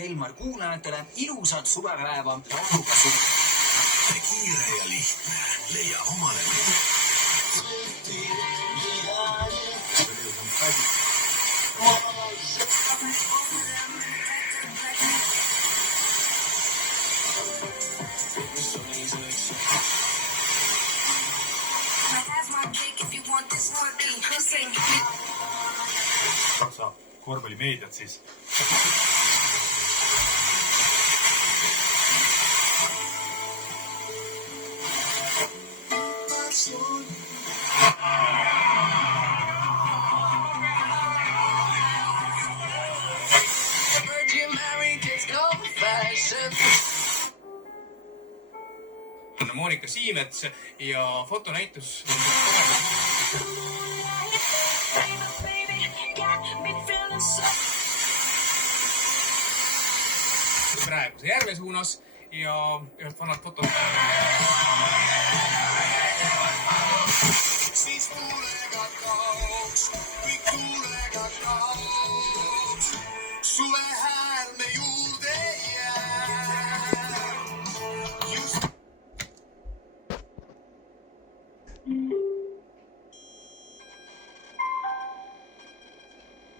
Kelmar kuulajatele ilusat suvepäeva lauluga suve. Kiire ja lihtne. Leia omale. Saksa korvpallimeediat siis. Monika Siimets ja fotonäitus. Praeguse järve suunas ja ühelt vanalt fotot. Siis tuulega kauks, kõik tuulega kauks, suve